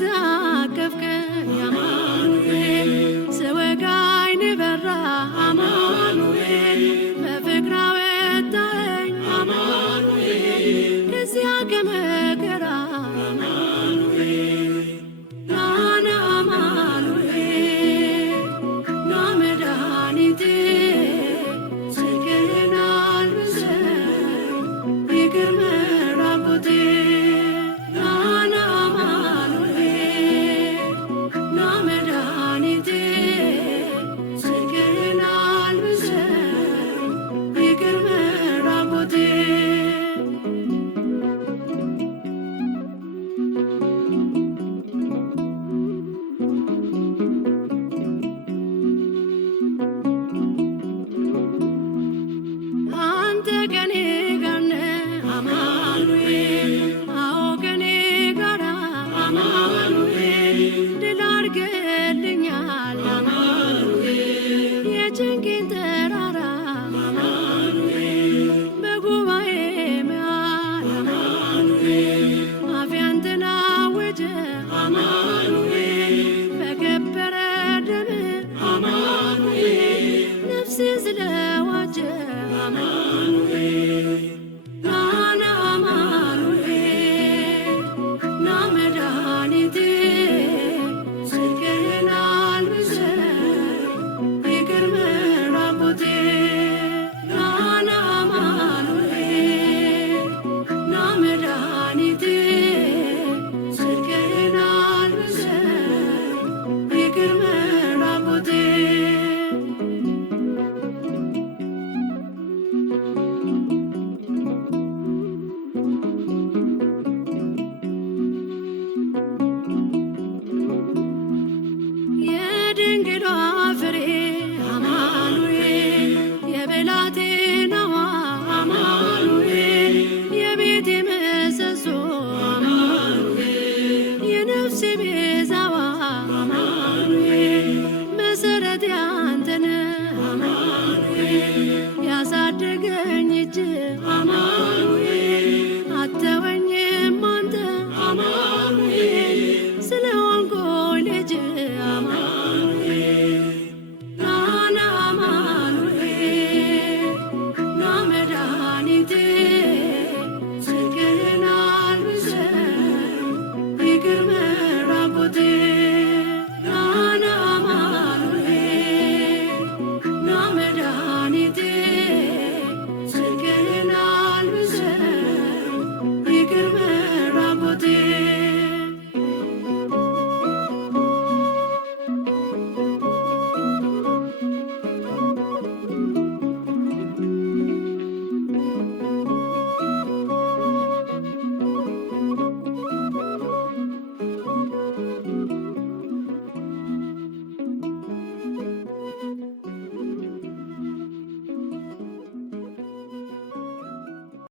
ታቀፍከኝ አማኑኤል ስወጋኝ በራ አማኑኤል በፍቅር አወጣኸኝ አማኑኤል ከዚያ ከመከራ አማኑኤል ናና አማኑኤል ና መድኃኒቴ ስቅልን አልብሰኝ ይቅር መራቆቴ ናና አማኑኤል ና መድኃኒቴ ስቅልን አልብሰኝ ይቅር መራቆቴ አንተ ከኔ ጋር ነህ አማኑኤል አዎ ከኔ ጋር አማኑኤል ድል አድርገልኛል አማኑኤል የጭንቄን ተራራ አማኑኤል በጉባኤ መሃል አማኑኤል አፌ አንተን አወጀ አማኑኤል በከበረ ደም አማኑኤል ነፍሴን ስለዋጀ አማኑኤል ናና አማኑኤል ና መድኃኒቴ ስቅልን አልብሰኝ ይቅር መራቆቴ ናና አማኑኤል ና መድኃኒቴ ስቅልን አልብሰኝ ይቅር መራቆቴ የድንግሏ ፍሬ አማኑኤል የብላቴናዋ አማኑኤል የቤቴ ምሰሶ አማኑኤል የነፍሴ ቤዛዋ